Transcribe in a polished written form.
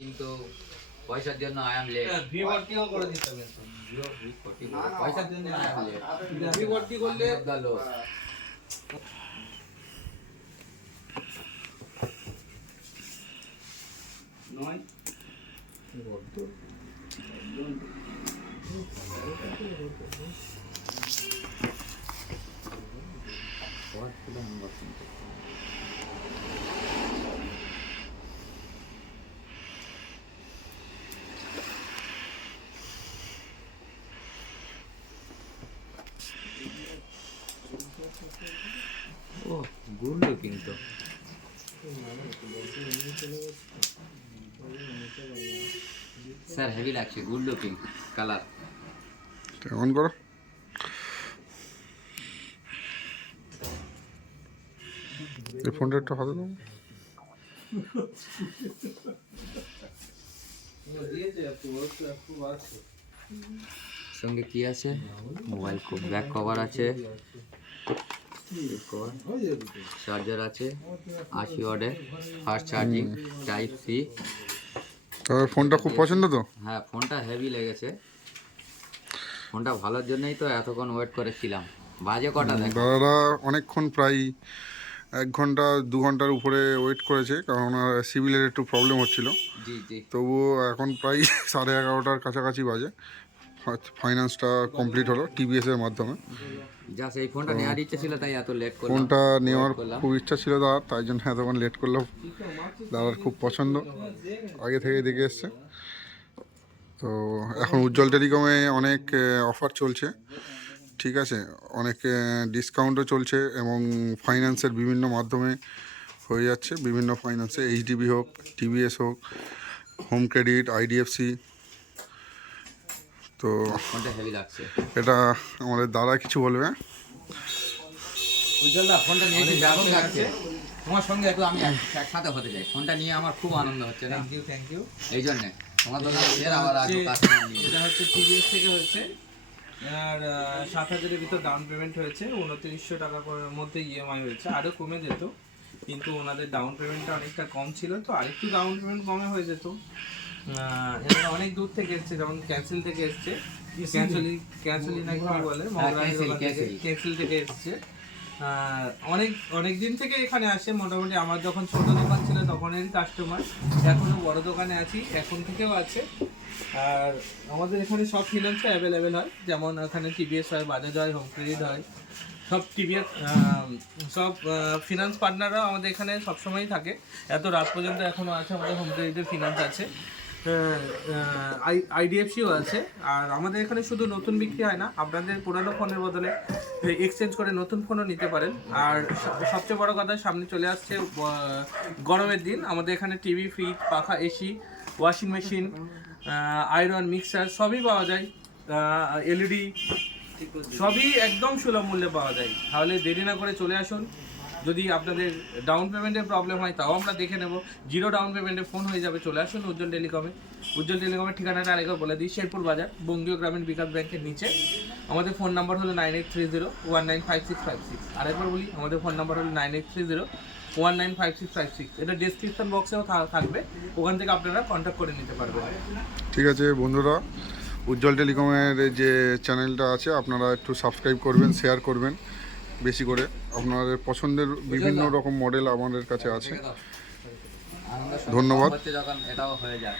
কিন্তু পয়সার জন্য আই এম লেট। ভিভর্তিও করে দিতে হবে তো। পয়সার জন্য আই এম লেট। ভিভর্তি করলে গেলো নয় ও গুড লুকিং তো। স্যার হেভি লাগছে, গুড লুকিং কালার। অন করো। এই ফোনটা একটু হাতে দাও। দিয়েছে একটু আছে। সঙ্গে কি আছে? মোবাইল ব্যাক কভার আছে, চার্জার আছে 80 ওয়াটের, ফাস্ট চার্জিং, টাইপ সি। তবে ফোনটা খুব পছন্দ তো? হ্যাঁ, ফোনটা হেভি লেগেছে। ফোনটা ভালোর জন্যই তো এতক্ষণ ওয়েট করেছিলাম। বাজে কটা দেখো? দাদারা অনেকক্ষণ, প্রায় 1 ঘন্টা 2 ঘন্টার উপরে ওয়েট করেছে, কারণ ওনার সিভিলের একটু প্রবলেম হচ্ছিল। জি জি। তবুও এখন প্রায় 11:30টার কাছাকাছি বাজে। ফাইন্যান্সটা কমপ্লিট হলো টিভিএসের মাধ্যমে। জাস্ট এই ফোনটা নেওয়ার ইচ্ছে ছিল, তাই এত লেট করলাম। ফোনটা নেওয়ার করলাম। খুব ইচ্ছা ছিল দাদার, তাই জন্য এতক্ষণ লেট করলাম। দাদার খুব পছন্দ, আগে থেকে দেখে এসছে। তো এখন উজ্জ্বল টেলিকমে অনেক অফার চলছে, ঠিক আছে, অনেক ডিসকাউন্টও চলছে এবং ফাইন্যান্সের বিভিন্ন মাধ্যমে হয়ে যাচ্ছে। বিভিন্ন ফাইন্যান্সে এইচডিবি হোক, টিভিএস হোক, হোম ক্রেডিট, আইডিএফসি। তো ফোনটা হেভি লাগছে। এটা আমাদের দাদা কিছু বলবে। উজ্জ্বলদা, ফোনটা নিয়েছি, দারুণ লাগছে। তোমার সঙ্গে একটু আমি একসাথে হতে চাই। ফোনটা নিয়ে আমার খুব আনন্দ হচ্ছে না? Thank you. এই জন্যে তোমার দোকানে ফের আবার আসবো কাস্টমার নিয়ে। এটা হচ্ছে টিভিএস থেকে হচ্ছে, আর 7,000-এর ভিতর ডাউন পেমেন্ট হয়েছে, 2900 টাকার মধ্যে ইএমআই হয়েছে। আরও কমে যেত, কিন্তু ওনাদের ডাউন পেমেন্টটা অনেকটা কম ছিল, তো আরেকটু ডাউন পেমেন্ট কমে হয়ে যেত। এনারা অনেক দূর থেকে এসছে, যেমন ক্যান্সেল থেকে এসছে, ক্যান্সেলি নাকি কি বলে, ক্যান্সেল থেকে এসছে। অনেক দিন থেকে এখানে আসে। মোটামুটি আমার যখন ছোট দোকান ছিল তখনেরই কাস্টমার, এখনো বড় দোকানে আছি, এখন থেকেও আছে। আর আমাদের এখানে সব ফিনান্সে অ্যাভেলেবেল হয়, যেমন এখানে টিভিএস হয়, বাজাজ হয়, হোম ক্রেডিট হয়, সব টিভিএস, সব ফিনান্স পার্টনাররাও আমাদের এখানে সবসময়ই থাকে। এত রাত পর্যন্ত এখনও আছে, আমাদের হোম ক্রেডিটের ফিনান্স আছে, আইডিএফসিও আছে। আর আমাদের এখানে শুধু নতুন বিক্রি হয় না, আপনাদের পুরানো ফোনের বদলে এক্সচেঞ্জ করে নতুন ফোনও নিতে পারেন। আর সবচেয়ে বড় কথা, সামনে চলে আসছে গরমের দিন, আমাদের এখানে টিভি, ফ্রিজ, পাখা, AC, washing machine, iron, mixer সবই পাওয়া যায়। এলইডি সবই একদম সুলভ মূল্যে পাওয়া যায়। তাহলে দেরি না করে চলে আসুন। যদি আপনাদের ডাউন পেমেন্টের প্রবলেম হয় তাও আমরা দেখে নেব। 0 ডাউন পেমেন্টে ফোন হয়ে যাবে। চলে আসুন উজ্জ্বল টেলিকমে। উজ্জ্বল টেলিকমের ঠিকানাটা আরেকবার বলে দিই, শেরপুর বাজার, বঙ্গীয় গ্রামীণ বিকাশ ব্যাংকের নিচে। আমাদের ফোন নাম্বার হলো 9830195656। আরেকবার বলি, আমাদের ফোন নাম্বার হলো 9830195656। এটা ডেসক্রিপশন বক্সেও থাকবে, ওখান থেকে আপনারা কন্ট্যাক্ট করে নিতে পারবেন। ঠিক আছে বন্ধুরা, উজ্জ্বল টেলিকমের যে চ্যানেলটা আছে আপনারা একটু সাবস্ক্রাইব করবেন, শেয়ার করবেন বেশি করে। আপনাদের পছন্দের বিভিন্ন রকম মডেল আমাদের কাছে আছে। ধন্যবাদ। যখন এটাও হয়ে যায়।